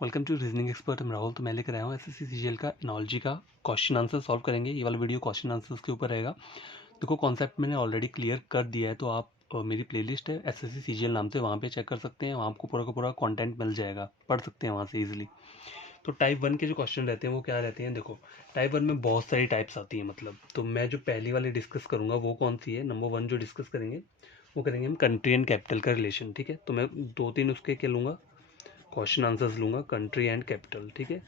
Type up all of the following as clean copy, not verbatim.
Welcome to reasoning expert. हम राहुल। तो मैं लेकर आया हूँ एसएससी सीजीएल का एनोलॉजी का क्वेश्चन आंसर सॉल्व करेंगे। ये वाला वीडियो क्वेश्चन आंसर्स के ऊपर रहेगा। देखो कॉन्सेप्ट मैंने ऑलरेडी क्लियर कर दिया है, तो आप मेरी प्लेलिस्ट है एसएससी सीजीएल नाम से, वहाँ पे चेक कर सकते हैं। वहाँ आपको पूरा का पूरा कंटेंट मिल जाएगा, पढ़ सकते हैं वहाँ से इजीली। तो टाइप 1 के जो क्वेश्चन रहते हैं वो क्या रहते हैं? देखो टाइप 1 में बहुत सारी टाइप्स आती हैं, मतलब तो मैं जो पहली वाली डिस्कस करूँगा वो कौन सी है? नंबर 1 जो डिस्कस करेंगे वो करेंगे हम कंट्री एंड कैपिटल का रिलेशन। ठीक है, तो मैं 2-3 उसके क्या लूँगा, क्वेश्चन आंसर्स लूँगा, कंट्री एंड कैपिटल। ठीक है,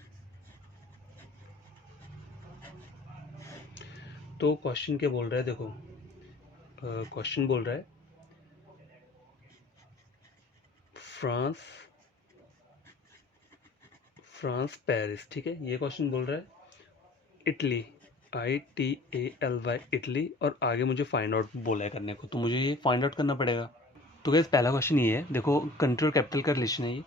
तो क्वेश्चन क्या बोल रहा है? देखो क्वेश्चन बोल रहा है फ्रांस फ्रांस पेरिस। ठीक है, ये क्वेश्चन बोल रहा है इटली, ITALY इटली, और आगे मुझे फाइंड आउट बोला है करने को, तो मुझे ये फाइंड आउट करना पड़ेगा। तो गैस पहला क्वेश्चन ये है, देखो कंट्री और कैपिटल का रिलेशन है ये।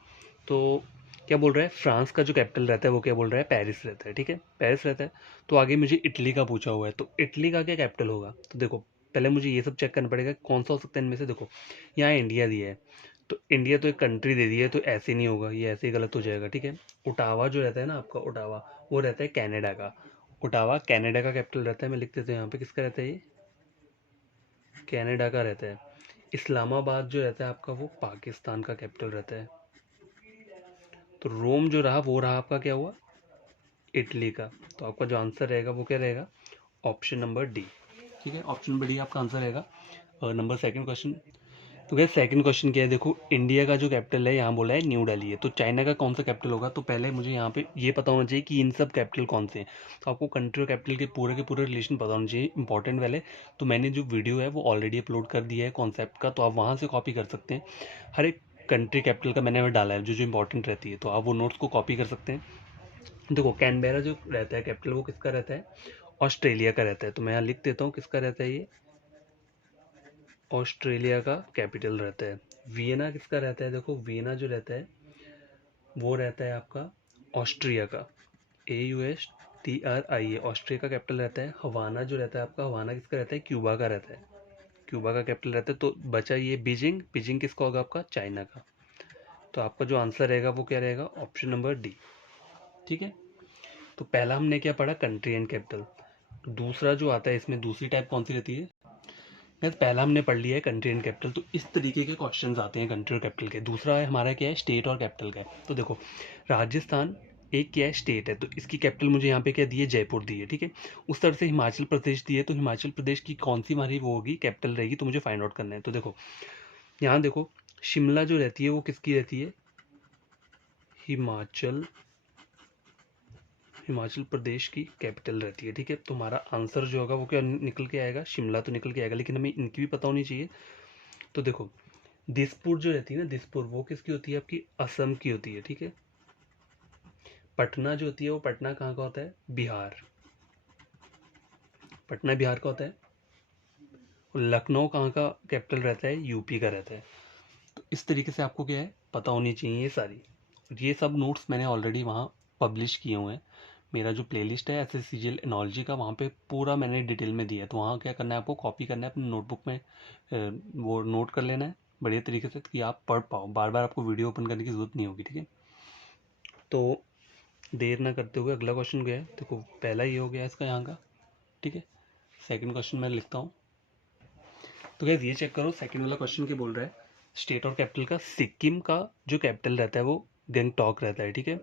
तो क्या बोल रहा है? फ्रांस का जो कैपिटल रहता है वो क्या बोल रहा है? पेरिस रहता है। ठीक है, पेरिस रहता है। तो आगे मुझे इटली का पूछा हुआ है, तो इटली का क्या कैपिटल होगा? तो देखो पहले मुझे ये सब चेक करना पड़ेगा कौन सा हो सकता है इनमें से। देखो यहाँ इंडिया दिया है, तो इंडिया तो एक कंट्री दे दी है, तो ऐसे नहीं होगा, ये ऐसे ही गलत हो जाएगा। ठीक है, ओटावा जो रहता है ना आपका, ओटावा वो रहता है कनाडा का। ओटावा कनाडा का कैपिटल रहता है। मैं लिख देता हूँ यहाँ पे, किसका रहता है ये? कनाडा का रहता है। इस्लामाबाद जो रहता है आपका वो पाकिस्तान का कैपिटल रहता है। तो रोम जो रहा वो रहा आपका क्या हुआ? इटली का। तो आपका जो आंसर रहेगा वो क्या रहेगा? Option number D. ठीक है, ऑप्शन नंबर डी आपका आंसर रहेगा। Number second question. तो क्या सेकंड क्वेश्चन क्या है? देखो इंडिया का जो कैपिटल है यहाँ बोला है न्यू दिल्ली है, तो चाइना का कौन सा कैपिटल होगा? तो पहले मुझे यहाँ पे ये पता होना चाहिए कि इन सब कैपिटल कौन से हैं। तो आपको कंट्री और कैपिटल के पूरे रिलेशन पता होना चाहिए, इंपॉर्टेंट वाले। तो मैंने जो वीडियो है वो ऑलरेडी अपलोड कर दिया है कॉन्सेप्ट का, तो आप वहाँ से कॉपी कर सकते हैं। हर एक कंट्री कैपिटल का मैंने डाला है, जो जो इंपॉर्टेंट रहती है, तो आप वो नोट्स को कॉपी कर सकते हैं। देखो कैनबेरा जो रहता है कैपिटल वो किसका रहता है? ऑस्ट्रेलिया का रहता है। तो मैं यहाँ लिख देता हूँ किसका रहता है ये? ऑस्ट्रेलिया का कैपिटल रहता है। वियना किसका रहता है? देखो वियना जो रहता है वो रहता है आपका ऑस्ट्रिया का, AUSTRIA, ऑस्ट्रिया का कैपिटल रहता है। हवाना जो रहता है आपका, हवाना किसका रहता है? क्यूबा का रहता है, क्यूबा का कैपिटल रहता है। तो बचा ये बीजिंग, बीजिंग किसका होगा आपका? चाइना का। तो आपका जो आंसर रहेगा वो क्या रहेगा? Option number D. ठीक है, तो पहला हमने क्या पढ़ा? Country and capital. दूसरा जो आता है इसमें, दूसरी टाइप कौन सी रहती है? गैस पहला हमने पढ़ लिया है कंट्री एंड कैपिटल, तो इस तरीके के क्वेश्चंस आते हैं कंट्री और कैपिटल के। दूसरा है हमारा क्या है? स्टेट और कैपिटल का है। तो देखो राजस्थान एक क्या है? स्टेट है, तो इसकी कैपिटल मुझे यहाँ पे क्या दी है? जयपुर दी है। ठीक है, उस तरह से हिमाचल प्रदेश दी है, तो हिमाचल प्रदेश की कौन सी हमारी वो होगी कैपिटल रहेगी, तो मुझे फाइंड आउट करना है। तो देखो यहाँ देखो शिमला जो रहती है वो किसकी रहती है? हिमाचल हिमाचल प्रदेश की कैपिटल रहती है। ठीक है, तो हमारा आंसर जो होगा वो क्या निकल के आएगा? शिमला तो निकल के आएगा, लेकिन हमें इनकी भी पता होनी चाहिए। तो देखो दिसपुर जो रहती है ना, दिसपुर वो किसकी होती है? आपकी असम की होती है। ठीक है, पटना जो होती है वो पटना कहाँ का होता है? बिहार, पटना बिहार का होता है। और लखनऊ कहाँ का कैपिटल रहता है? यूपी का रहता है। तो इस तरीके से आपको क्या है पता होनी चाहिए ये सारी। ये सब नोट्स मैंने ऑलरेडी वहाँ पब्लिश किए हुए हैं। मेरा जो प्लेलिस्ट है SSCGL एनोलॉजी का, वहाँ पे पूरा मैंने डिटेल में दिया है। तो वहाँ क्या करना है आपको? कॉपी करना है अपनी नोटबुक में, वो नोट कर लेना है बढ़िया तरीके से, कि आप पढ़ पाओ, बार बार आपको वीडियो ओपन करने की जरूरत नहीं होगी। ठीक है, तो देर ना करते हुए अगला क्वेश्चन क्या है? देखो पहला ये हो गया इसका यहाँ का। ठीक है, सेकंड क्वेश्चन मैं लिखता हूँ। तो गैस ये चेक करो, सेकंड वाला क्वेश्चन क्या बोल रहा है? स्टेट और कैपिटल का। सिक्किम का जो कैपिटल रहता है वो गंगटॉक रहता है। ठीक है,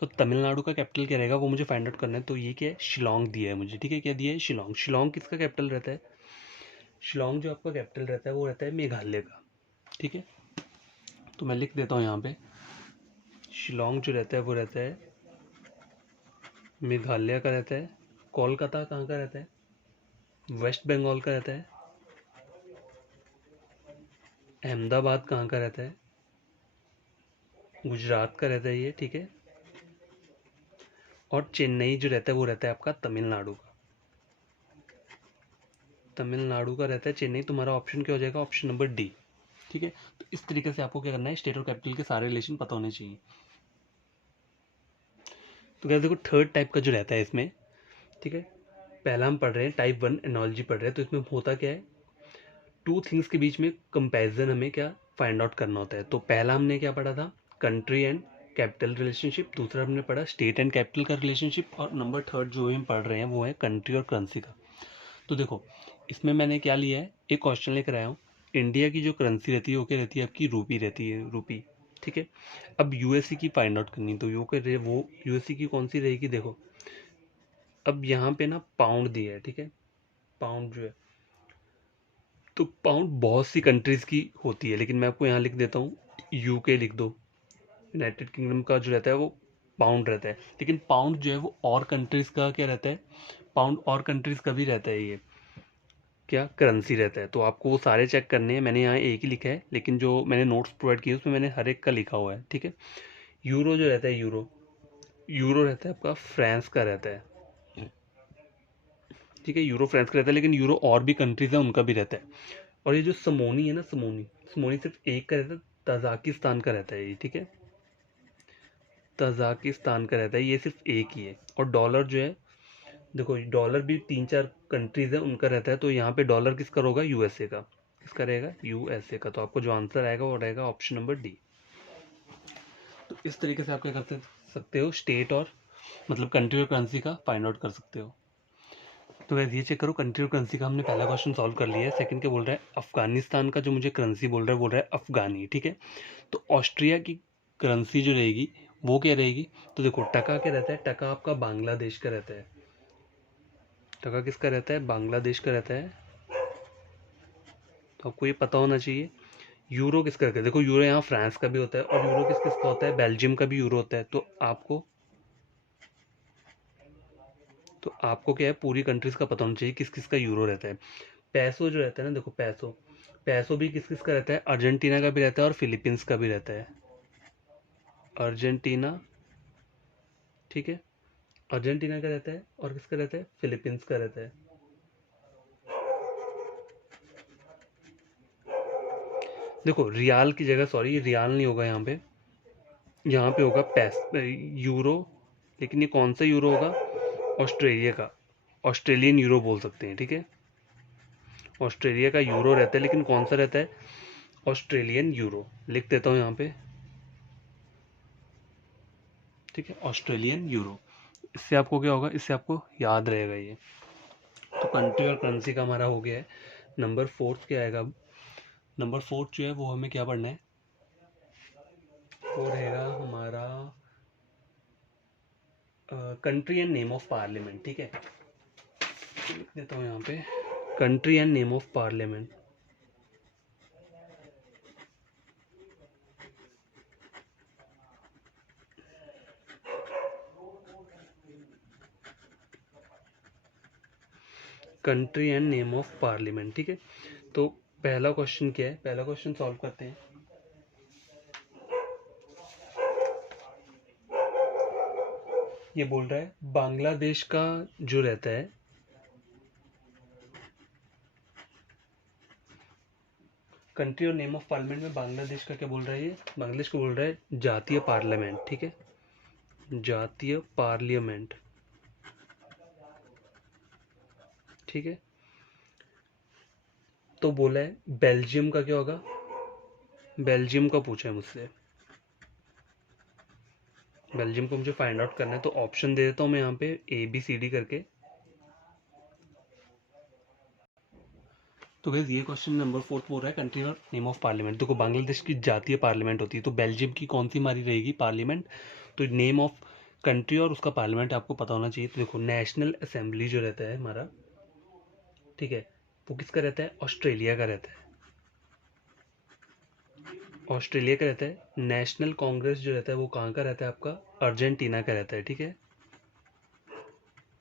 तो तमिलनाडु का कैपिटल क्या रहेगा वो मुझे फाइंड आउट करना है। तो ये क्या है? शिलोंग दिया है मुझे। ठीक है, क्या दिया है? शिलोंग। शिलोंग किसका कैपिटल रहता है? शिलोंग जो आपका कैपिटल रहता है वो रहता है मेघालय का। ठीक है, तो मैं लिख देता हूँ यहाँ पे, शिलोंग जो रहता है वो रहता है मेघालय का रहता है। कोलकाता कहाँ का रहता है? वेस्ट बंगाल का रहता है। अहमदाबाद कहाँ का रहता है? गुजरात का रहता है ये। ठीक है, और चेन्नई जो रहता है वो रहता है आपका तमिलनाडु का। तमिलनाडु का रहता है चेन्नई। तुम्हारा ऑप्शन क्या हो जाएगा? Option number D. ठीक है, तो इस तरीके से आपको क्या करना है? स्टेट और कैपिटल के सारे रिलेशन पता होने चाहिए। तो क्या देखो थर्ड टाइप का जो रहता है इसमें, ठीक है, पहला हम पढ़ रहे हैं टाइप 1 एनोलॉजी पढ़ रहे हैं। तो इसमें होता क्या है? टू थिंग्स के बीच में कंपैरिजन हमें क्या फाइंड आउट करना होता है। तो पहला हमने क्या पढ़ा था? कंट्री एंड कैपिटल रिलेशनशिप, दूसरा हमने पढ़ा स्टेट एंड कैपिटल का रिलेशनशिप, और नंबर थर्ड जो हम पढ़ रहे हैं वो है कंट्री और करेंसी का। तो देखो इसमें मैंने क्या लिया है, एक क्वेश्चन लेकर आया हूँ। इंडिया की जो करेंसी रहती है वो क्या रहती है, आपकी रूपी रहती है, रूपी। ठीक है। अब यूएससी की फाइंड आउट करनी, तो वो यूएससी की कौन सी रहेगी, देखो अब यहाँ पे ना पाउंड दिया है, ठीक है, पाउंड जो है, तो पाउंड बहुत सी कंट्रीज की होती है, लेकिन मैं आपको यहाँ लिख देता हूँ, यूके लिख दो, यूनाइटेड किंगडम का जो रहता है वो पाउंड रहता है, लेकिन पाउंड जो है वो और कंट्रीज का क्या रहता है, पाउंड और कंट्रीज का भी रहता है, ये क्या करेंसी रहता है। तो आपको वो सारे चेक करने हैं, मैंने यहाँ एक ही लिखा है, लेकिन जो मैंने नोट्स प्रोवाइड किए उसमें मैंने हर एक का लिखा हुआ है, ठीक है। यूरो जो रहता है, यूरो यूरो रहता है आपका फ्रांस का रहता है, ठीक है, यूरो फ्रांस का रहता है, लेकिन यूरो और भी कंट्रीज है उनका भी रहता है। और ये जो समोनी है ना, समोनी समोनी सिर्फ एक का रहता है, तजाकिस्तान का रहता है ये, ठीक है, तजाकिस्तान का रहता है, ये सिर्फ एक ही है। और डॉलर जो है, देखो डॉलर भी 3-4 कंट्रीज है उनका रहता है, तो यहाँ पे डॉलर किसका होगा, यूएसए का, किसका रहेगा, यूएसए का। तो आपको जो आंसर आएगा वो रहेगा ऑप्शन नंबर डी। तो इस तरीके से आप क्या कर सकते हो, स्टेट और मतलब कंट्री और करेंसी का फाइंड आउट कर सकते हो। तो वैसे ये चेक करो, कंट्री और करेंसी का हमने पहला क्वेश्चन सॉल्व कर लिया है। सेकंड क्या बोल रहा है, अफगानिस्तान का जो मुझे करेंसी बोल रहा है अफगानी, ठीक है। तो ऑस्ट्रिया की करेंसी जो रहेगी वो क्या रहेगी, तो देखो टका क्या रहता है, टका आपका बांग्लादेश का रहता है, टका किसका रहता है, बांग्लादेश का रहता है, तो आपको ये पता होना चाहिए। यूरो किसका रहता है, देखो यूरो यहाँ फ्रांस का भी होता है, और यूरो किस किसका होता है, बेल्जियम का भी यूरो होता है। तो आपको क्या है, पूरी कंट्रीज का पता होना चाहिए किस किस का यूरो रहता है। पैसो जो रहता है ना, देखो पैसो, पैसो भी किस किस का रहता है, अर्जेंटीना का भी रहता है और फिलीपींस का भी रहता है, अर्जेंटीना, ठीक है, अर्जेंटीना का रहता है और किसका रहता है, फिलीपींस का रहता है। देखो रियाल की जगह, सॉरी रियाल नहीं होगा यहाँ पे होगा यूरो, लेकिन ये कौन सा यूरो होगा, ऑस्ट्रेलिया का, ऑस्ट्रेलियन यूरो बोल सकते हैं, ठीक है, ऑस्ट्रेलिया का यूरो रहता है, लेकिन कौन सा रहता है, ऑस्ट्रेलियन यूरो लिख देता हूँ यहाँ पे, ठीक है, ऑस्ट्रेलियन यूरो। इससे आपको क्या होगा, इससे आपको याद रहेगा ये। तो कंट्री और करेंसी का हमारा हो गया है। नंबर फोर्थ क्या आएगा अब, नंबर फोर्थ जो है वो हमें क्या पढ़ना है, वो रहेगा हमारा country and name of parliament, ठीक है, तो लिख देता हूँ यहाँ पे country and name of parliament. Country and name of parliament, ठीक है। तो पहला क्वेश्चन क्या है, पहला क्वेश्चन सॉल्व करते हैं। ये बोल रहा है बांग्लादेश का जो रहता है, कंट्री और नेम ऑफ पार्लियामेंट में बांग्लादेश का क्या बोल रहा है, ये बांग्लादेश को बोल रहा है जातीय पार्लियामेंट, ठीक है, जातीय पार्लियामेंट, ठीक है। तो बोला है बेल्जियम का क्या होगा, बेल्जियम का पूछा है मुझसे, बेल्जियम को मुझे फाइंड आउट करना है, तो ऑप्शन दे देता हूँ मैं यहाँ पे ABCD करके। तो गाइस ये क्वेश्चन नंबर फोर्थ बोल रहा है कंट्री और नेम ऑफ पार्लियामेंट। देखो बांग्लादेश की जातीय पार्लियामेंट होती है, तो बेल्जियम की कौन सी हमारी रहेगी पार्लियामेंट, तो नेम ऑफ कंट्री और उसका पार्लियामेंट आपको पता होना चाहिए। तो देखो नेशनल असेंबली जो रहता है हमारा, ठीक है, वो किसका रहता है, ऑस्ट्रेलिया का रहता है, ऑस्ट्रेलिया का रहता है। नेशनल कांग्रेस जो रहता है वो कहाँ का रहता है, आपका अर्जेंटीना का रहता है, ठीक है,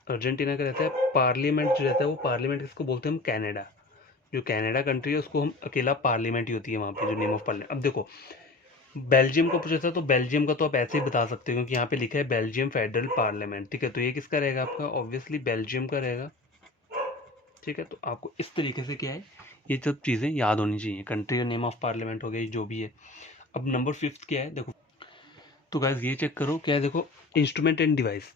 अर्जेंटीना का रहता है। पार्लियामेंट जो रहता है वो पार्लियामेंट किसको बोलते हैं हम, कनाडा, जो कनाडा कंट्री है उसको हम अकेला पार्लियामेंट ही होती है वहाँ पे जो नेम ऑफ पार्लियामेंट। अब देखो बेल्जियम को पूछा था, तो बेल्जियम का तो आप ऐसे ही बता सकते हो क्योंकि यहाँ पे लिखा है बेल्जियम फेडरल पार्लियामेंट, ठीक है, तो ये किसका रहेगा आपका, ऑब्वियसली बेल्जियम का रहेगा, ठीक है। तो आपको इस तरीके से क्या है, ये सब चीज़ें याद होनी चाहिए, कंट्री और नेम ऑफ पार्लियामेंट हो गई जो भी है। अब नंबर फिफ्थ क्या है, देखो तो गाइस ये चेक करो क्या है, देखो इंस्ट्रूमेंट एंड डिवाइस।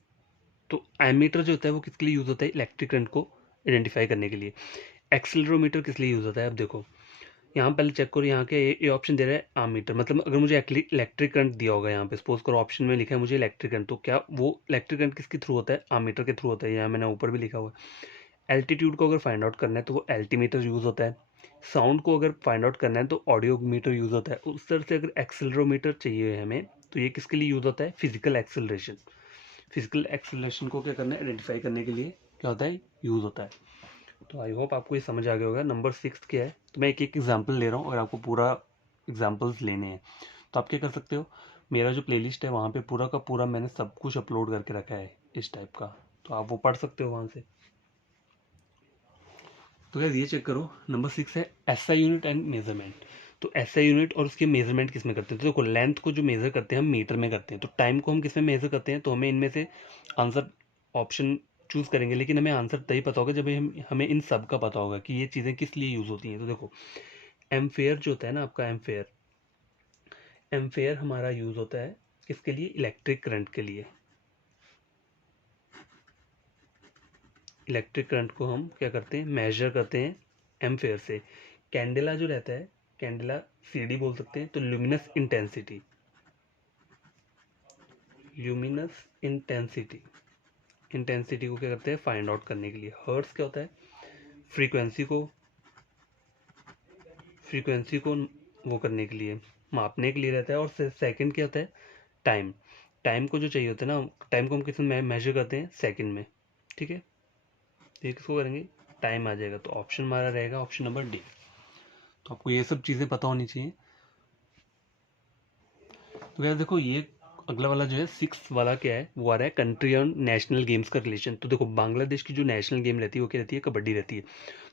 तो एमीटर जो होता है वो किसके लिए यूज़ होता है, इलेक्ट्रिक करंट को आइडेंटिफाई करने के लिए। एक्सेलरोमीटर किस लिए यूज़ होता है, अब देखो यहाँ पहले चेक करो, यहाँ के ये ऑप्शन दे रहा है आमीटर, मतलब अगर मुझे इलेक्ट्रिक करंट दिया होगा, यहाँ पे सपोज करो ऑप्शन में लिखा है मुझे इलेक्ट्रिक करंट, तो क्या वो इलेक्ट्रिक करंट किसके थ्रू होता है? आमीटर के थ्रू होता है। यहाँ मैंने ऊपर भी लिखा हुआ है। एल्टीट्यूड को अगर फाइंड आउट करना है तो वो एल्टीमीटर यूज़ होता है। साउंड को अगर फाइंड आउट करना है तो ऑडियोमीटर यूज़ होता है। उस तरह से अगर एक्सेलरोमीटर चाहिए हमें, तो ये किसके लिए यूज़ होता है? Physical acceleration. फिजिकल एक्सेलरेशन को क्या करना है? आइडेंटिफाई करने के लिए क्या होता है? यूज़ होता है। तो आई होप आपको ये समझ आ गया होगा। नंबर 6 क्या है, तो मैं एक एक एग्जाम्पल ले रहा हूँ और आपको पूरा एग्जाम्पल्स लेने हैं। तो आप क्या कर सकते हो, मेरा जो प्लेलिस्ट है वहाँ पे पूरा का पूरा मैंने सब कुछ अपलोड करके रखा है इस टाइप का, तो आप वो पढ़ सकते हो वहाँ से। तो यार ये चेक करो, नंबर 6 है एसआई यूनिट एंड मेजरमेंट। तो एसआई यूनिट और उसके मेजरमेंट किस में करते हैं? तो देखो, लेंथ को जो मेजर करते हैं हम मीटर में करते हैं, तो टाइम को हम किस में मेजर करते हैं? तो हमें इनमें से आंसर ऑप्शन चूज करेंगे, लेकिन हमें आंसर तभी पता होगा जब हमें इन सब का पता होगा कि ये चीज़ें किस लिए यूज़ होती हैं। तो देखो, एम्फेयर जो होता है ना आपका, एम्फेयर, एम्फेयर हमारा यूज़ होता है किसके लिए? इलेक्ट्रिक करंट के लिए। इलेक्ट्रिक करंट को हम क्या करते हैं? मेजर करते हैं एम्फेयर से। कैंडेला जो रहता है, कैंडेला सीडी बोल सकते हैं। तो luminous intensity, luminous intensity, intensity को क्या करते हैं? फाइंड आउट करने के लिए। हर्ट्स क्या होता है? फ्रीक्वेंसी को वो करने के लिए, मापने के लिए रहता है। और सेकंड क्या होता है? टाइम, टाइम को जो चाहिए होता है ना, टाइम को हम किस में मेजर करते हैं? सेकंड में, ठीक है। तो ये किसको करेंगे? टाइम आ जाएगा। तो ऑप्शन हमारा रहेगा ऑप्शन नंबर डी। तो आपको ये सब चीज़ें पता होनी चाहिए। तो यार देखो, ये अगला वाला जो है 6 वाला क्या है, वो आ रहा है कंट्री और नेशनल गेम्स का रिलेशन। तो देखो, बांग्लादेश की जो नेशनल गेम रहती है वो क्या रहती है? कबड्डी रहती है।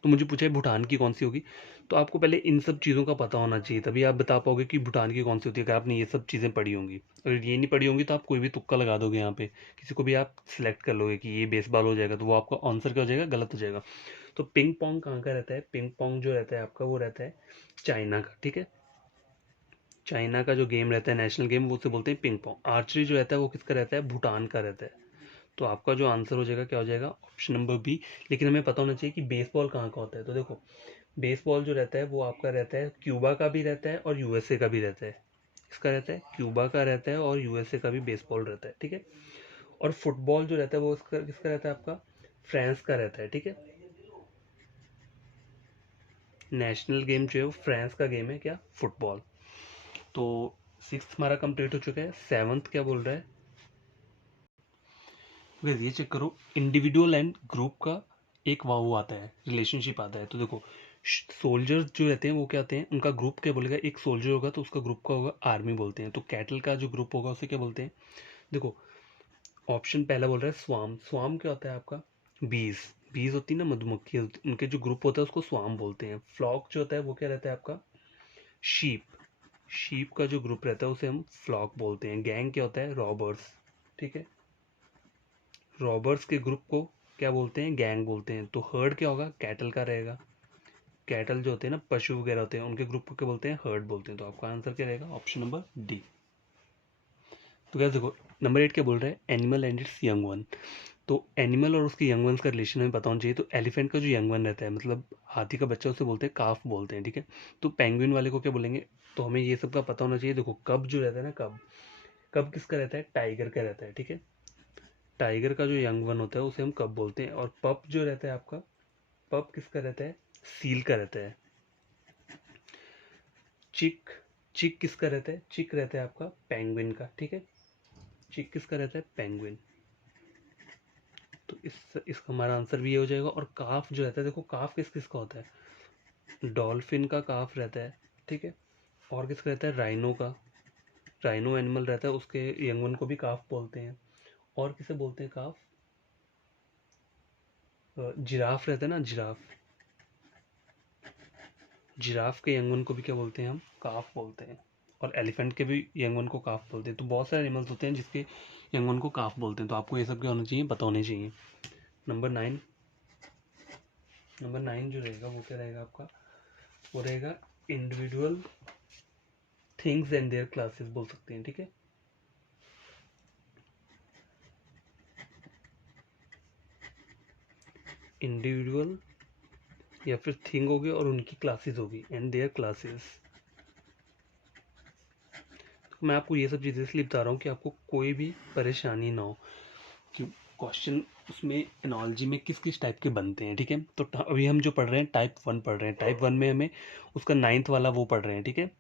तो मुझे पूछा है भूटान की कौन सी होगी, तो आपको पहले इन सब चीज़ों का पता होना चाहिए, तभी आप बता पाओगे कि भूटान की कौन सी होती है। अगर आपने ये सब चीज़ें पढ़ी होंगी, अगर ये नहीं पढ़ी होंगी तो आप कोई भी तुक्का लगा दोगे यहाँ पे, किसी को भी आप सिलेक्ट कर लोगे कि ये बेसबॉल हो जाएगा, तो वो आपका आंसर क्या हो जाएगा? गलत हो जाएगा। तो पिंग पोंग कहाँ का रहता है? पिंग पोंग जो रहता है आपका, वो रहता है चाइना का, ठीक है। चाइना का जो गेम रहता है नेशनल गेम, वो उसे बोलते हैं पिंग पोंग। आर्चरी जो रहता है वो किसका रहता है? भूटान का रहता है। तो आपका जो आंसर हो जाएगा क्या हो जाएगा? Option number B. लेकिन हमें पता होना चाहिए कि बेसबॉल कहाँ का होता है। तो देखो, बेसबॉल जो रहता है वो आपका रहता है क्यूबा का भी रहता है और यूएसए का भी रहता है। किसका रहता है? क्यूबा का रहता है और यूएसए का भी बेसबॉल रहता है, ठीक है। और फुटबॉल जो रहता है वो किसका रहता है? आपका फ्रांस का रहता है, ठीक है। नेशनल गेम जो है वो फ्रांस का गेम है, क्या? फुटबॉल। तो 6 हमारा कंप्लीट हो चुका है। 7th क्या बोल रहा है? अगर ये चेक करो, इंडिविजुअल एंड ग्रुप का एक वो आता है, रिलेशनशिप आता है। तो देखो, सोल्जर्स जो रहते हैं वो क्या होते हैं? उनका ग्रुप क्या बोलेगा? एक सोल्जर होगा तो उसका ग्रुप का होगा आर्मी बोलते हैं। तो कैटल का जो ग्रुप होगा उसे क्या बोलते हैं? देखो, ऑप्शन पहला बोल रहा है स्वाम। स्वाम क्या होता है आपका? बीज, बीज होती है ना, मधुमक्खी, उनके जो ग्रुप होता है उसको स्वाम बोलते हैं। फ्लॉक जो होता है वो क्या रहता है आपका? शीप, शीप का जो ग्रुप रहता है उसे हम फ्लॉक बोलते हैं। गैंग क्या होता है? रॉबर्स, ठीक है। रॉबर्स के ग्रुप को क्या बोलते हैं? गैंग बोलते हैं। तो हर्ड क्या होगा? कैटल का रहेगा। कैटल जो होते हैं ना, पशु वगैरह होते हैं, उनके ग्रुप को क्या बोलते हैं? हर्ड बोलते हैं। तो आपका आंसर क्या रहेगा? Option number D. तो क्या देखो, नंबर 8 क्या बोल रहा है? Animal and it's young one. तो एनिमल और उसके यंग वंस का रिलेशन हमें पता होना चाहिए। तो एलिफेंट का जो यंग वन रहता है, मतलब हाथी का बच्चा, उसे बोलते हैं काफ बोलते हैं, ठीक है। तो पेंगुइन वाले को क्या बोलेंगे? तो हमें ये सब का पता होना चाहिए। देखो, कब जो रहता है ना, कब, कब किसका रहता है? टाइगर का रहता है, ठीक है। टाइगर का जो यंग वन होता है उसे हम कब बोलते हैं। और पप जो रहता है आपका, पप किसका रहता है? सील का रहता है। चिक, चिक किसका रहता है? चिक रहता है आपका पेंगुइन का, ठीक है। चिक किसका रहता है? पेंगुइन। तो इसका हमारा आंसर भी ये हो जाएगा। और काफ जो रहता है, देखो काफ किस किस का होता है? डॉल्फिन का काफ रहता है, ठीक है। और किसका रहता है? राइनो का, राइनो एनिमल रहता है, उसके यंगवन को भी काफ बोलते हैं। और किसे बोलते हैं काफ? जिराफ रहता है ना, जिराफ, जिराफ के यंगवन को भी क्या बोलते हैं? हम काफ बोलते हैं। और एलिफेंट के भी यंगवन को काफ बोलते हैं। तो बहुत सारे एनिमल्स होते हैं जिसके यंगवन को काफ बोलते हैं। तो आपको ये सब क्या होना चाहिए? पता होने चाहिए। नंबर 9, नंबर 9 जो रहेगा वो क्या रहेगा आपका? वो रहेगा individual things and their classes बोल सकते हैं, ठीक है। इंडिविजुअल या फिर थिंग होगी और उनकी क्लासेस होगी एंड देयर क्लासेस। तो मैं आपको ये सब चीज़ें इसलिए बता रहा हूँ कि आपको कोई भी परेशानी ना हो कि क्वेश्चन उसमें एनोलॉजी में किस किस टाइप के बनते हैं, ठीक है। तो अभी हम जो पढ़ रहे हैं टाइप 1 पढ़ रहे हैं, टाइप 1 में हमें उसका 9th वाला वो पढ़ रहे हैं, ठीक है।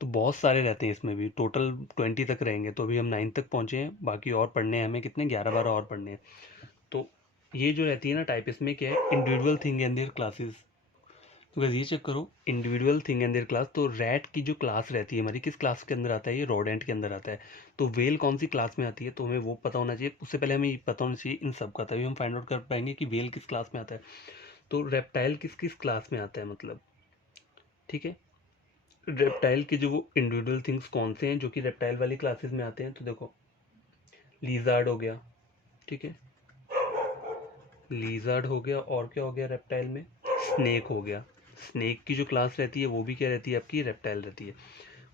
तो बहुत सारे रहते हैं इसमें भी, टोटल 20 तक रहेंगे, तो अभी हम 9 तक पहुँचे हैं, बाकी और पढ़ने हैं हमें, कितने 11-12 और पढ़ने हैं। तो ये जो रहती है ना टाइप, इसमें क्या है, individual thing and their classes. तो गाइस ये चेक करो, individual thing and their class. तो रैट की जो क्लास रहती है हमारी, किस क्लास के अंदर आता है, ये रोडेंट के अंदर आता है। तो वेल कौन सी क्लास में आती है, तो हमें वो पता होना चाहिए। उससे पहले हमें ये पता होना चाहिए इन सब का, तभी हम फाइंड आउट कर पाएंगे कि वेल किस क्लास में आता है। तो रेप्टाइल किस किस क्लास में आता है मतलब, ठीक है। रेप्टाइल के जो वो इंडिविजुअल थिंग्स कौन से हैं जो कि रेप्टाइल वाली क्लासेस में आते हैं, तो देखो लीजार्ड हो गया, ठीक है, लीजार्ड हो गया, और क्या हो गया रेप्टाइल में, स्नेक हो गया। स्नेक की जो क्लास रहती है वो भी क्या रहती है आपकी, रेप्टाइल रहती है।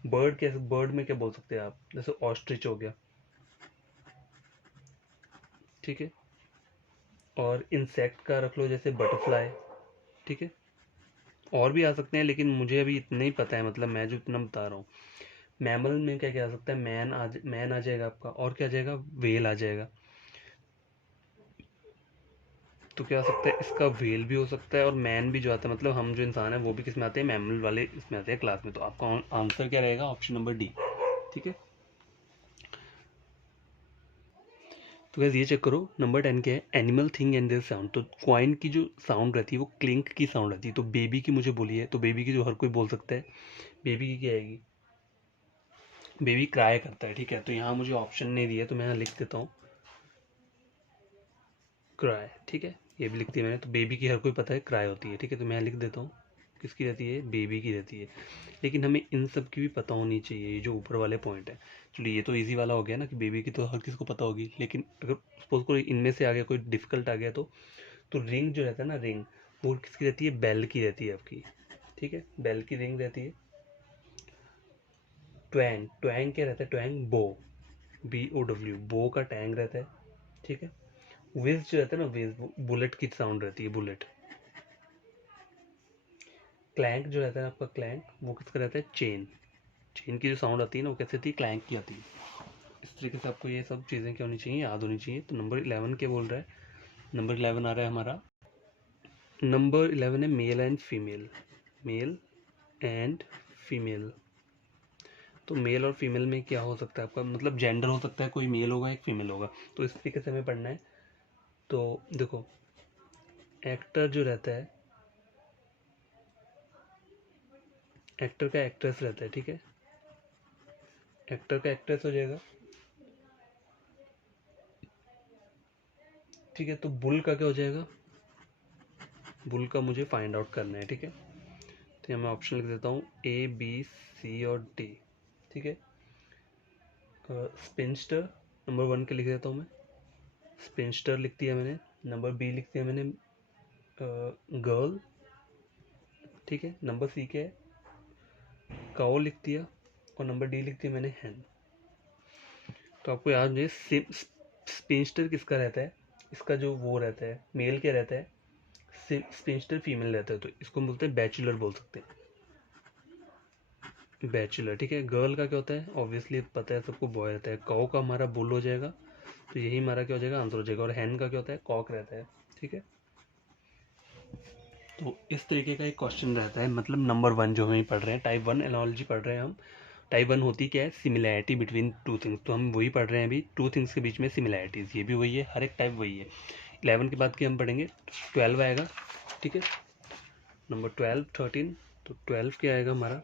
बर्ड कैसे, बर्ड में क्या बोल सकते हैं आप, जैसे ऑस्ट्रिच हो गया, ठीक है। और इंसेक्ट का रख लो जैसे बटरफ्लाई, ठीक है। और भी आ सकते हैं लेकिन मुझे अभी इतना ही पता है, मतलब मैं जो इतना बता रहा हूँ। मैमल में क्या क्या आ सकता है, मैन आ जाएगा आपका, और क्या आ जाएगा, वेल आ जाएगा। तो क्या आ सकता है इसका, वेल भी हो सकता है, और मैन भी जो आता है, मतलब हम जो इंसान है वो भी किस में आते हैं, मैमल वाले इसमें आते हैं क्लास में। तो आपका आंसर क्या रहेगा, ऑप्शन नंबर डी, ठीक है। तो गैस ये चेक करो, नंबर 10 क्या है, animal thing and their sound. तो क्वाइन की जो साउंड रहती है वो क्लिंक की साउंड रहती है। तो बेबी की मुझे बोली है, तो बेबी की जो हर कोई बोल सकता है, बेबी की क्या आएगी, बेबी क्राई करता है, ठीक है। तो यहाँ मुझे ऑप्शन नहीं दिया, तो मैं यहाँ लिख देता हूँ क्राई, ठीक है। ये भी लिख दिया मैंने। तो बेबी की हर कोई पता है क्राई होती है, ठीक है। तो मैं लिख देता हूँ किसकी रहती है, बेबी की रहती है। लेकिन हमें इन सब की भी पता होनी चाहिए, ये जो ऊपर वाले पॉइंट है। चलिए ये तो इजी वाला हो गया ना कि बेबी की तो हर किसी को पता होगी, लेकिन अगर सपोज कोई इनमें से आ गया, कोई डिफिकल्ट आ गया, तो रिंग जो रहता है ना, रिंग वो किसकी रहती है, बेल की रहती है आपकी, ठीक है। बेल की रिंग रहती है। ट्वैंग, ट्वैंग क्या रहता है, ट्वैंग बो, BOW, बो का टैंग रहता है, ठीक है। विज जो रहता है ना, विज बुलेट की साउंड रहती है, बुलेट। क्लैंक जो रहता है आपका, क्लैंक वो किसका रहता है, चेन। चेन की जो साउंड आती है ना वो कैसे आती है, क्लैंक की आती है। इस तरीके से आपको ये सब चीज़ें क्या होनी चाहिए, याद होनी चाहिए। तो नंबर 11 क्या बोल रहा है, नंबर 11 आ रहा है हमारा, नंबर 11 है male and female, male and female. तो मेल और फीमेल में क्या हो सकता है आपका, मतलब जेंडर हो सकता है, कोई मेल होगा एक फीमेल होगा। तो इस तरीके से हमें पढ़ना है। तो देखो एक्टर जो रहता है, एक्टर का एक्ट्रेस रहता है, ठीक है। एक्टर का एक्ट्रेस हो जाएगा, ठीक है। तो बुल का क्या हो जाएगा, बुल का मुझे फाइंड आउट करना है, ठीक है। तो यहाँ मैं ऑप्शन लिख देता हूँ A B C और D, ठीक है। स्पिंस्टर नंबर 1 के लिख देता हूँ मैं, स्पिंस्टर लिख दिया मैंने। नंबर B लिख दिया मैंने, गर्ल, ठीक है। नंबर C क्या है, काओ लिख दिया। और नंबर D लिख दिया मैंने, हैन। तो आपको याद है स्पिंस्टर किसका रहता है, इसका जो वो रहता है मेल क्या रहता है, स्पिंस्टर फीमेल रहता है। तो इसको बोलते हैं बैचलर, बोल सकते हैं बैचलर, ठीक है। गर्ल का क्या होता है, ऑब्वियसली पता है सबको, बॉय रहता है। काओ का हमारा बुल हो जाएगा, तो यही हमारा क्या हो जाएगा, आंसर हो जाएगा। और हैन का क्या होता है, कॉक रहता है, ठीक है। तो इस तरीके का एक क्वेश्चन रहता है, मतलब नंबर 1 जो हम पढ़ रहे हैं, टाइप 1 एनालॉजी पढ़ रहे हैं हम। टाइप 1 होती क्या है, सिमिलैरिटी बिटवीन टू थिंग्स। तो हम वही पढ़ रहे हैं अभी, टू थिंग्स के बीच में सिमिलैरिटीज़, ये भी वही है, हर एक टाइप वही है। 11 के बाद की हम पढ़ेंगे 12 आएगा, ठीक है। नंबर 12 13, तो 12 क्या आएगा हमारा,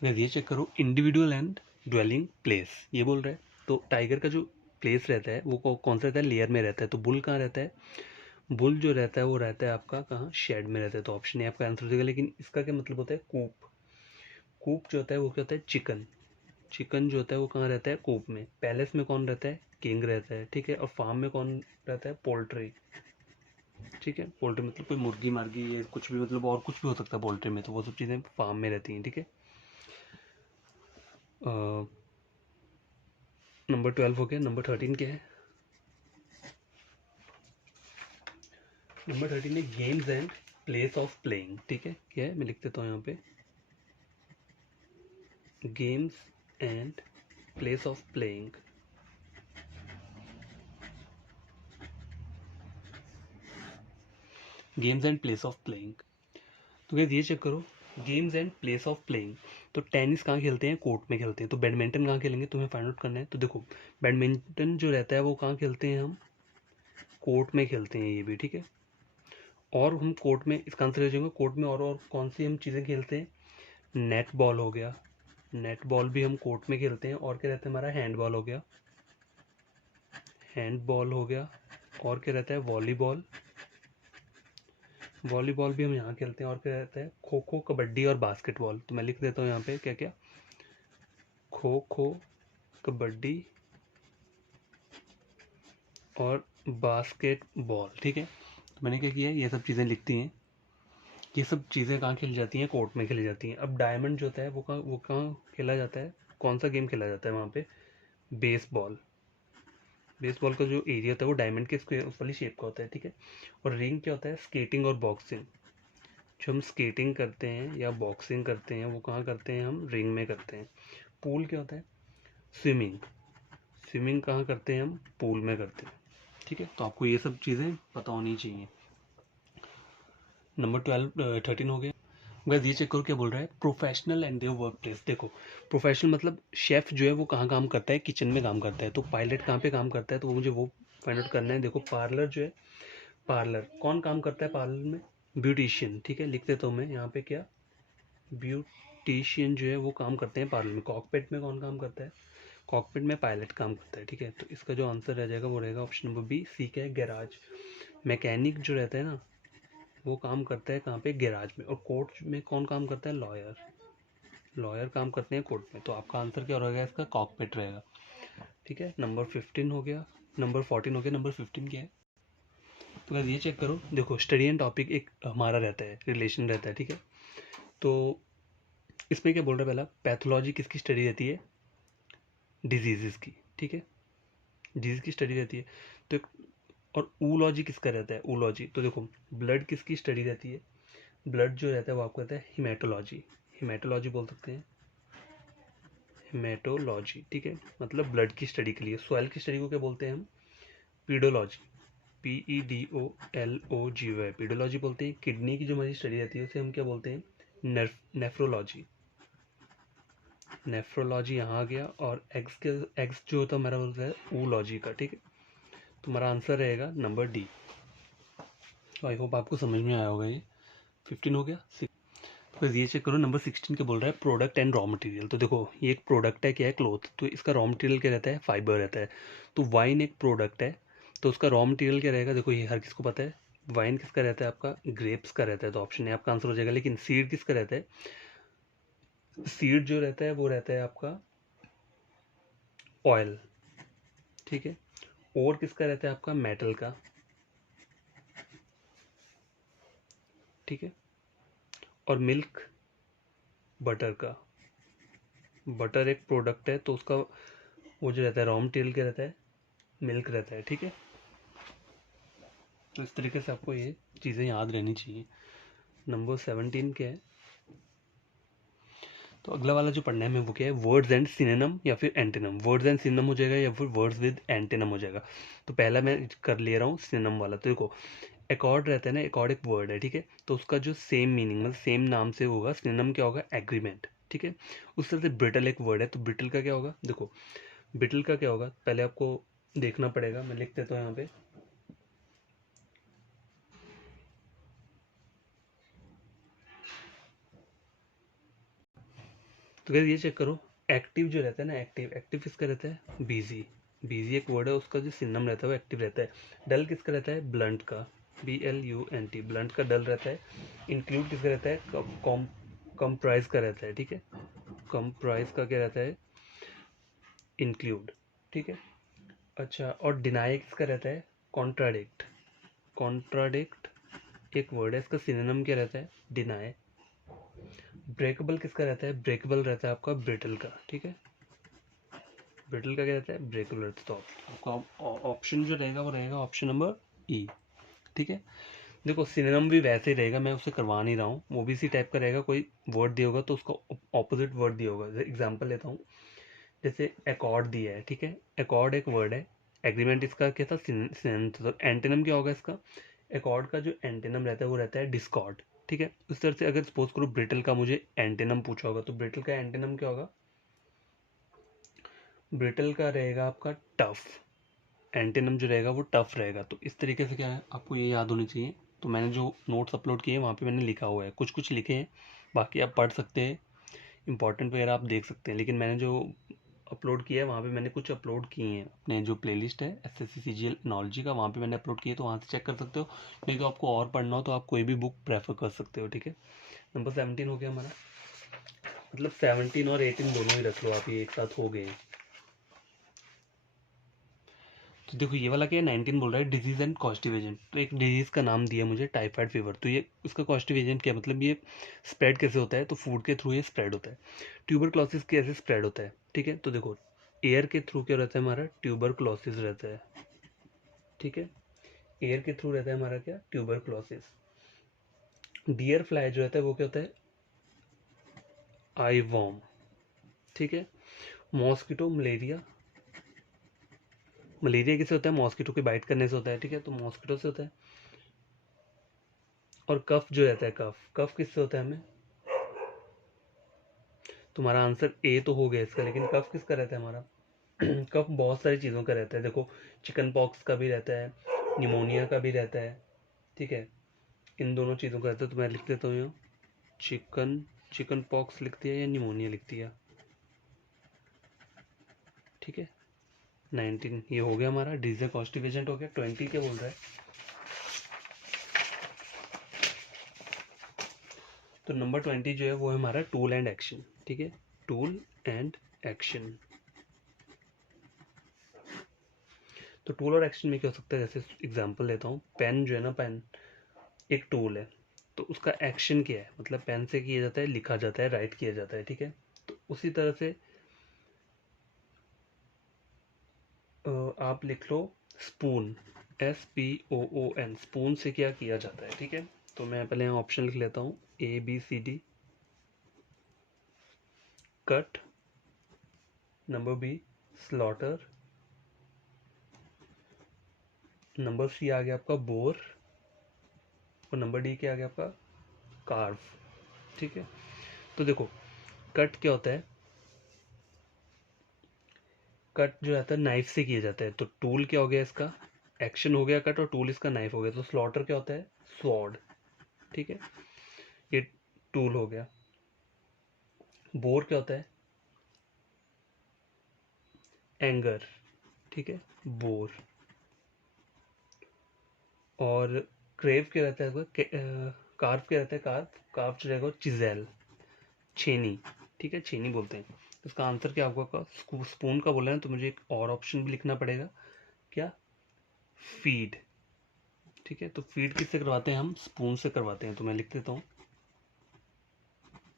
तो ये चेक करो, इंडिविजुअल एंड ड्वेलिंग प्लेस, ये बोल रहा है। तो टाइगर का जो प्लेस रहता है वो कौन सा रहता है, लेयर में रहता है। तो बुल कहाँ रहता है, बुल जो रहता है वो रहता है आपका कहाँ, शेड में रहता है। तो ऑप्शन ए आपका आंसर हो जाएगा। लेकिन इसका क्या मतलब होता है, कूप, कूप जो होता है वो क्या होता है, चिकन, चिकन जो होता है वो कहाँ रहता है, कूप में। पैलेस में कौन रहता है, किंग रहता है, ठीक है। और फार्म में कौन रहता है, पोल्ट्री, ठीक है। पोल्ट्री मतलब कोई मुर्गी मार्गी, ये कुछ भी, मतलब और कुछ भी हो सकता है पोल्ट्री में, तो वो सब चीज़ें फार्म में रहती हैं, ठीक है। नंबर 12 हो गया। नंबर 13 क्या है, नंबर 13 है games and place of playing. ठीक है, क्या है मैं लिख देता हूँ यहाँ पे, games and place of playing. Games and place of playing. तो गाइस ये चेक करो, games and place of playing. तो टेनिस कहाँ खेलते हैं, कोर्ट में खेलते हैं। तो बैडमिंटन कहाँ खेलेंगे, तुम्हें फाइंड आउट करना है। तो देखो बैडमिंटन जो रहता है वो कहाँ खेलते हैं, हम कोर्ट में खेलते हैं, ये भी ठीक है। और हम कोर्ट में, इसका आंसर हो जाएगा कोर्ट में। और कौन सी हम चीज़ें खेलते हैं, नेट बॉल हो गया, नेट बॉल भी हम कोर्ट में खेलते हैं। और क्या रहता है हमारा, हैंड बॉल हो गया, हैंड बॉल हो गया। और क्या रहता है, वॉलीबॉल, वॉलीबॉल भी हम यहाँ खेलते हैं। और क्या रहता है, खो खो, कबड्डी और बास्केटबॉल। तो मैं लिख देता हूँ यहाँ पे क्या क्या, खो खो, कबड्डी और बास्केटबॉल। ठीक है, तो मैंने क्या किया है, ये सब चीज़ें लिखती हैं। ये सब चीज़ें कहाँ खेली जाती हैं, कोर्ट में खेली जाती हैं। अब डायमंड जो होता है वो कहाँ खेला जाता है, कौन सा गेम खेला जाता है वहाँ पे, बेसबॉल। बेसबॉल का जो एरिया होता है वो डायमंड के स्क्वायर वाली शेप का होता है। ठीक है, और रिंग क्या होता है, स्केटिंग और बॉक्सिंग। जो हम स्केटिंग करते हैं या बॉक्सिंग करते हैं वो कहाँ करते हैं, हम रिंग में करते हैं। पूल क्या होता है, स्विमिंग, स्विमिंग कहाँ करते हैं, हम पूल में करते हैं। ठीक है, तो आपको ये सब चीज़ें पता होनी चाहिए। नंबर 13 हो गया। बस ये चेक करो क्या बोल रहा है, professional and their work place. देखो प्रोफेशनल मतलब शेफ़ जो है वो कहाँ काम करता है, किचन में काम करता है। तो पायलट कहाँ पे काम करता है, तो वो मुझे वो फाइंड आउट करना है। देखो पार्लर जो है, पार्लर कौन काम करता है पार्लर में, ब्यूटिशियन। ठीक है, लिख देता हूँ मैं यहाँ पे क्या, ब्यूटिशियन जो है वो काम करते हैं पार्लर में। कॉकपिट में कौन काम करता है, कॉकपिट में पायलट काम करता है। ठीक है, तो इसका जो आंसर रह जाएगा वो रहेगा ऑप्शन नंबर बी, सी का है गैराज। मैकेनिक जो रहता है ना वो काम करता है कहाँ पे, गैराज में। और कोर्ट में कौन काम करता है, लॉयर, लॉयर काम करते हैं कोर्ट में। तो आपका आंसर क्या रहेगा, इसका कॉकपिट रहेगा। ठीक है, नंबर 15 हो गया, नंबर 14 हो गया, नंबर 15 क्या है। तो बस ये चेक करो, देखो स्टडी एंड टॉपिक एक हमारा रहता है, रिलेशन रहता है। ठीक है, तो इसमें क्या बोल रहा है, पहला पैथोलॉजी किसकी स्टडी रहती है, डिजीज़ की। ठीक है, डिजीज़ की स्टडी रहती है। तो और ऊलॉजी किसका रहता है, ऊलॉजी। तो देखो ब्लड किसकी स्टडी रहती है, ब्लड जो रहता है वो आपको रहता है हिमेटोलॉजी, हिमेटोलॉजी बोल सकते हैं, हिमेटोलॉजी। ठीक है, मतलब ब्लड की स्टडी के लिए। सॉइल की स्टडी को क्या बोलते हैं हम, पीडोलॉजी, PEDOLOGY, पीडोलॉजी बोलते हैं। किडनी की जो हमारी स्टडी रहती है उसे हम क्या बोलते हैं, नेफ्रोलॉजी, नेफ्रोलॉजी यहाँ आ गया। और एग्स जो होता है हमारा बोलता है ऊलॉजी का। ठीक है, तो हमारा आंसर रहेगा नंबर डी। तो आई होप आपको समझ में आया होगा। ये 15 हो गया। तो ये चेक करो, नंबर 16 क्या बोल रहा है, प्रोडक्ट एंड रॉ मटेरियल। तो देखो ये एक प्रोडक्ट है, क्या है, क्लोथ। तो इसका रॉ मटेरियल क्या रहता है, फाइबर रहता है। तो वाइन एक प्रोडक्ट है, तो उसका रॉ मटेरियल क्या रहेगा, देखो ये हर किसको पता है, वाइन किसका रहता है, आपका ग्रेप्स का रहता है। तो ऑप्शन ए आपका आंसर हो जाएगा। लेकिन सीड किसका रहता है, सीड जो रहता है वो रहता है आपका ऑयल। ठीक है, और किसका रहता है, आपका मेटल का। ठीक है, और मिल्क बटर का। बटर एक प्रोडक्ट है, तो उसका वो जो रहता है रॉ मटेरियल क्या रहता है, मिल्क रहता है। ठीक है, तो इस तरीके से आपको ये चीज़ें याद रहनी चाहिए। नंबर 17 क्या है, तो अगला वाला जो पढ़ना है हमें वो क्या है, वर्ड्स एंड सिनोनिम या फिर एंटोनिम। वर्ड्स एंड सिनोनिम हो जाएगा या फिर वर्ड्स विद एंटोनिम हो जाएगा। तो पहला मैं कर ले रहा हूँ सिनोनिम वाला। तो देखो एकॉर्ड रहता है ना, एकॉर्ड एक वर्ड है। ठीक है, तो उसका जो सेम मीनिंग मतलब सेम नाम से होगा, सिनोनिम क्या होगा, एग्रीमेंट। ठीक है, उस तरह से ब्रिटल एक वर्ड है, तो ब्रिटल का क्या होगा, देखो ब्रिटल का क्या होगा, पहले आपको देखना पड़ेगा। मैं लिख देता हूँ यहाँ पे, तो क्या ये चेक करो, एक्टिव जो रहता है ना, एक्टिव, एक्टिव किसका रहता है, बिजी, बिजी एक वर्ड है, उसका जो सिनम रहता है वो एक्टिव रहता है। डल किसका रहता है, ब्लंट का, BLUNT, ब्लंट का डल रहता है। इंक्लूड किसका रहता है, कंप्राइज का रहता है। ठीक है, कंप्राइज का क्या रहता है, इंक्लूड। ठीक है, अच्छा, और डिनाई किसका रहता है, कॉन्ट्राडिक्ट, कॉन्ट्राडिक्ट एक वर्ड है, इसका सिनोनिम क्या रहता है, डिनाई। ब्रेकेबल किसका रहता है, ब्रेकेबल रहता है आपका ब्रिटल का। ठीक है, ब्रिटल का क्या रहता है, ब्रेकेबल रहता है। तो आपका ऑप्शन जो रहेगा वो रहेगा ऑप्शन नंबर ई। ठीक है, देखो सिनोनिम भी वैसे ही रहेगा, मैं उससे करवा नहीं रहा हूँ, वो भी इसी टाइप का रहेगा। कोई वर्ड दिया होगा तो उसका ऑपोजिट वर्ड दिया होगा। एग्जांपल लेता हूँ, जैसे एकॉर्ड दिया है, ठीक है, एकॉर्ड एक वर्ड है, एग्रीमेंट इसका क्या था, सिनोनिम था। तो एंटोनिम क्या होगा इसका, एकॉर्ड का जो एंटोनिम रहता है वो रहता है डिस्कॉर्ड, ठीक है। उस तरह से अगर सपोज करो ब्रिटल का मुझे एंटोनिम पूछा होगा, तो ब्रिटल का एंटोनिम क्या होगा, ब्रिटल का रहेगा आपका टफ, एंटोनिम जो रहेगा वो टफ रहेगा। तो इस तरीके से क्या है, आपको ये याद होनी चाहिए। तो मैंने जो नोट्स अपलोड किए हैं वहाँ पे मैंने लिखा हुआ है, कुछ कुछ लिखे हैं, बाकी आप पढ़ सकते हैं, इंपॉर्टेंट वगैरह आप देख सकते हैं। लेकिन मैंने जो अपलोड किया है वहाँ पे मैंने कुछ अपलोड किए हैं, अपने जो प्लेलिस्ट है SSC CGL नॉलेजी का, वहाँ पे मैंने अपलोड किए, तो वहाँ से चेक कर सकते हो। नहीं तो आपको और पढ़ना हो तो आप कोई भी बुक प्रेफर कर सकते हो, ठीक है। नंबर 17 हो गया हमारा, मतलब 17 और 18 दोनों ही रख लो आप, ये एक साथ हो गए। तो देखो ये वाला क्या है, 19 बोल रहा है डिजीज एंड कॉस्टिव एजेंट। तो एक डिजीज का नाम दिया मुझे टाइफाइड फीवर, तो ये उसका कॉस्टिव एजेंट क्या, मतलब ये स्प्रेड कैसे होता है, तो फूड के थ्रू ये स्प्रेड होता है। ट्यूबरक्लोसिस कैसे स्प्रेड होता है, ठीक है, तो देखो एयर के थ्रू क्या रहता है हमारा, ट्यूबरक्लोसिस रहता है, ठीक है, एयर के थ्रू रहता है हमारा क्या, ट्यूबरक्लोसिस। डियर फ्लाई जो रहता है वो क्या होता है, आई वॉर्म, ठीक है। मॉस्किटो मलेरिया, मलेरिया किससे होता है, मॉस्किटो के बाइट करने से होता है, ठीक है, तो मॉस्किटो से होता है। और कफ जो रहता है, कफ कफ किससे होता है हमें, तुम्हारा आंसर ए तो हो गया इसका, लेकिन कफ किसका रहता है हमारा कफ बहुत सारी चीज़ों का रहता है। देखो चिकन पॉक्स का भी रहता है, निमोनिया का भी रहता है, ठीक है, इन दोनों चीज़ों का रहता है। तो मैं लिख देता हूँ यहाँ चिकन, चिकन पॉक्स लिख दिया या निमोनिया लिख दिया, ठीक है। 19 ये हो गया हमारा, डिजीज कॉस्टिव एजेंट हो गया। 20 क्या बोल रहा है, तो नंबर 20 जो है वो है हमारा टूल एंड एक्शन, ठीक है, टूल एंड एक्शन। तो टूल और एक्शन में क्या हो सकता है, जैसे एग्जांपल लेता हूँ, पेन जो है ना, पेन एक टूल है, तो उसका एक्शन क्या है, मतलब पेन से किया जाता है, लिखा जाता है, राइट किया जाता है, ठीक है। तो उसी तरह से आप लिख लो स्पून, SPOON, स्पून से क्या किया जाता है, ठीक है। तो मैं पहले यहाँ ऑप्शन लिख लेता हूँ, ABCD, cut, number B slaughter, number C आ गया आपका बोर, और नंबर D क्या आ गया आपका कार्व, ठीक है। तो देखो कट क्या होता है, कट जो रहता है नाइफ से किया जाता है, तो टूल क्या हो गया इसका, एक्शन हो गया कट, और टूल इसका नाइफ हो गया। तो स्लॉटर क्या होता है, स्वॉर्ड, ठीक है, ये टूल हो गया। बोर क्या होता है, एंगर, ठीक है, बोर। और क्रेव क्या रहता है, कार्व क्या रहता है, कार्व, कार्व जो रहेगा चिजेल, छेनी, ठीक है, छेनी बोलते हैं। इसका आंसर क्या आपका, स्पून का बोला है, तो मुझे एक और ऑप्शन भी लिखना पड़ेगा, क्या, फीड, ठीक है। तो फीड किससे करवाते हैं हम, स्पून से करवाते हैं, तो मैं लिख देता हूँ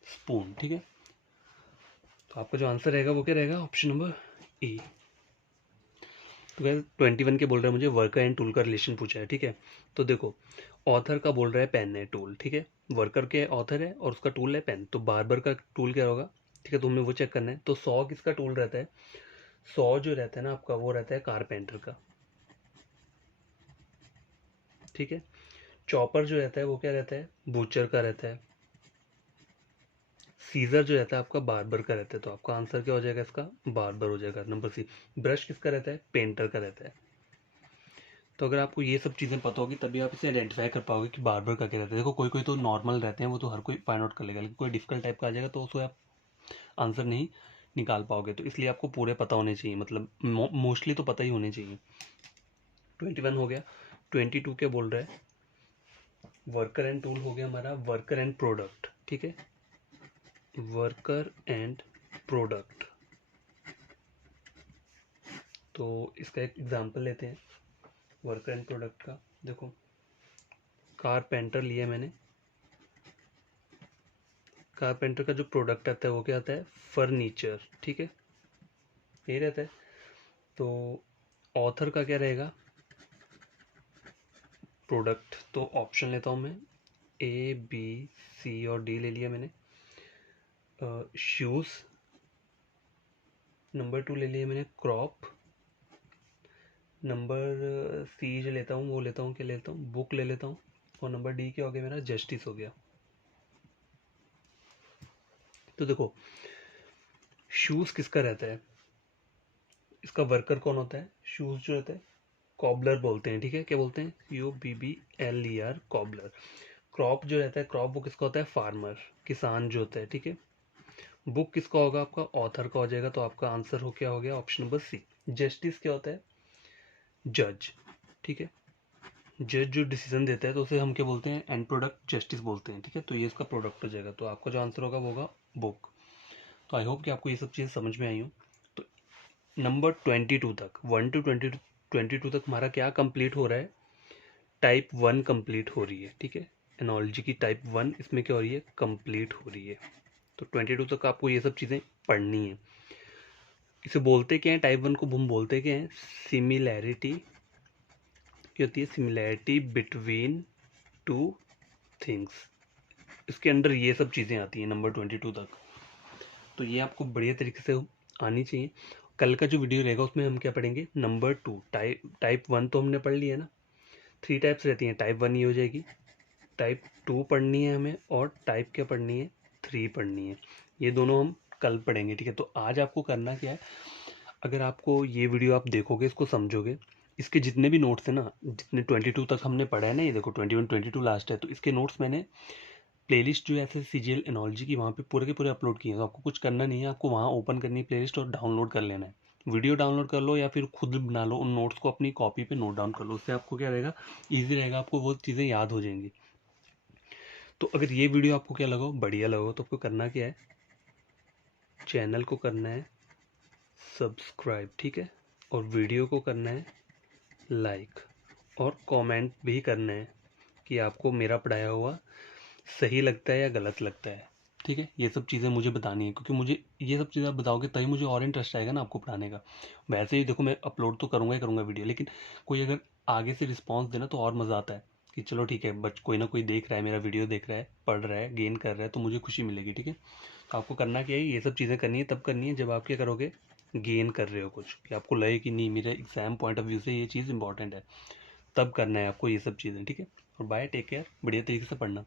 स्पून, ठीक है। तो आपका जो आंसर रहेगा वो क्या रहेगा, ऑप्शन नंबर ए। तो गैस 21 के बोल रहा है मुझे वर्कर एंड टूल का रिलेशन पूछा है, ठीक है। तो देखो ऑथर का बोल रहा है पेन है टूल, ठीक है, वर्कर के ऑथर है और उसका टूल है पेन, तो बार्बर का टूल क्या होगा, ठीक है, तो हमें वो चेक करना है। तो सॉ किसका टूल रहता है, सॉ जो रहता है ना आपका, वो रहता है कारपेंटर का, ठीक है। चॉपर जो रहता है वो क्या रहता है, बूचर का रहता है। सीजर जो रहता है आपका बार्बर का रहता है, तो आपका आंसर क्या हो जाएगा इसका, बार्बर हो जाएगा, नंबर C। ब्रश किसका रहता है, पेंटर का रहता है। तो अगर आपको ये सब चीज़ें पता होगी तभी आप इसे आइडेंटिफाई कर पाओगे कि बार्बर का क्या रहता है। देखो कोई कोई तो नॉर्मल रहते हैं, वो तो हर कोई फाइंड आउट कर लेगा, लेकिन कोई डिफिकल्ट टाइप का आ जाएगा तो उसको आप आंसर नहीं निकाल पाओगे। तो इसलिए आपको पूरे पता होने चाहिए, मतलब मोस्टली तो पता ही होने चाहिए। 21 हो गया। 22 क्या बोल रहा है, वर्कर एंड टूल हो गया हमारा, वर्कर एंड प्रोडक्ट, ठीक है, वर्कर एंड प्रोडक्ट। तो इसका एक एग्जांपल लेते हैं वर्कर एंड प्रोडक्ट का। देखो कारपेंटर लिया मैंने, कारपेंटर का जो प्रोडक्ट आता है वो क्या आता है, फर्नीचर, ठीक है, यही रहता है। तो ऑथर का क्या रहेगा, प्रोडक्ट, तो ऑप्शन लेता हूँ मैं, ए बी सी और डी ले लिया मैंने। शूज़, नंबर 2 ले लिया मैंने क्रॉप, नंबर सी जो लेता हूँ वो लेता हूँ, क्या लेता हूँ, बुक ले लेता हूँ, और नंबर डी क्या हो गया मेरा, जस्टिस हो गया। तो देखो शूज़ किसका रहता है, इसका वर्कर कौन होता है, शूज़ जो रहता है कॉबलर बोलते हैं, ठीक है, क्या बोलते हैं, COBBLER, कॉबलर। क्रॉप जो रहता है, क्रॉप वो किसका होता है, फार्मर, किसान जो होता है, ठीक है। बुक किसका होगा, आपका ऑथर का हो जाएगा, तो आपका आंसर हो क्या हो गया, ऑप्शन नंबर सी। जस्टिस क्या होता है, जज, ठीक है। जज जो डिसीजन देता है तो उसे हम क्या बोलते हैं, एंड प्रोडक्ट जस्टिस बोलते हैं, ठीक है। तो ये इसका प्रोडक्ट हो जाएगा, तो आपका जो आंसर होगा वो होगा बुक। तो आई होप कि आपको ये सब चीज़ें समझ में आई हो। तो नंबर 22 तक, 1 to 22 तक हमारा क्या कंप्लीट हो रहा है, टाइप 1 कंप्लीट हो रही है, ठीक है। एनोलॉजी की टाइप 1 इसमें क्या हो रही है, कंप्लीट हो रही है। तो 22 तक आपको ये सब चीज़ें पढ़नी है। इसे बोलते क्या है, टाइप 1 को हम बोलते क्या है, सिमिलैरिटी, क्या होती है, सिमिलैरिटी बिटवीन टू थिंग्स। इसके अंडर ये सब चीज़ें आती हैं नंबर 22 तक। तो ये आपको बढ़िया तरीके से आनी चाहिए। कल का जो वीडियो रहेगा उसमें हम क्या पढ़ेंगे, नंबर 2, टाइप 1 तो हमने पढ़ लिया ना, 3 टाइप्स रहती हैं, टाइप 1 ही हो जाएगी, टाइप 2 पढ़नी है हमें, और टाइप क्या पढ़नी है, 3 पढ़नी है। ये दोनों हम कल पढ़ेंगे, ठीक है। तो आज आपको करना क्या है, अगर आपको ये वीडियो आप देखोगे, इसको समझोगे, इसके जितने भी नोट्स हैं ना, जितने 22 तक हमने पढ़ा है ना, ये देखो 21 22 लास्ट है, तो इसके नोट्स मैंने प्लेलिस्ट जो है ऐसे CGL एनोलॉजी की वहाँ पे पूरे के पूरे अपलोड किए हैं। तो आपको कुछ करना नहीं है, आपको वहाँ ओपन करनी है प्लेलिस्ट और डाउनलोड कर लेना है। वीडियो डाउनलोड कर लो या फिर खुद बना लो, उन नोट्स को अपनी कॉपी पे नोट डाउन कर लो, उससे आपको क्या रहेगा, ईजी रहेगा, आपको वो चीज़ें याद हो जाएंगी। तो अगर ये वीडियो आपको क्या लगा, बढ़िया लगा, तो आपको करना क्या है, चैनल को करना है सब्सक्राइब, ठीक है, और वीडियो को करना है लाइक, और कमेंट भी करना है कि आपको मेरा पढ़ाया हुआ सही लगता है या गलत लगता है, ठीक है। ये सब चीज़ें मुझे बतानी है, क्योंकि मुझे ये सब चीज़ें आप बताओगे तभी मुझे और इंटरेस्ट आएगा ना आपको पढ़ाने का। वैसे ही देखो मैं अपलोड तो करूँगा ही करूँगा वीडियो, लेकिन कोई अगर आगे से रिस्पॉन्स देना तो और मज़ा आता है कि चलो ठीक है, बट कोई ना कोई देख रहा है, मेरा वीडियो देख रहा है, पढ़ रहा है, गेन कर रहा है, तो मुझे खुशी मिलेगी, ठीक है। तो आपको करना क्या है, ये सब चीज़ें करनी है, तब करनी है जब आप क्या करोगे, गेन कर रहे हो कुछ, कि आपको लगे कि नहीं मेरे एग्जाम पॉइंट ऑफ व्यू से ये चीज़ इंपॉर्टेंट है, तब करना है आपको ये सब चीज़ें, ठीक है। और बाय, टेक केयर, बढ़िया तरीके से पढ़ना।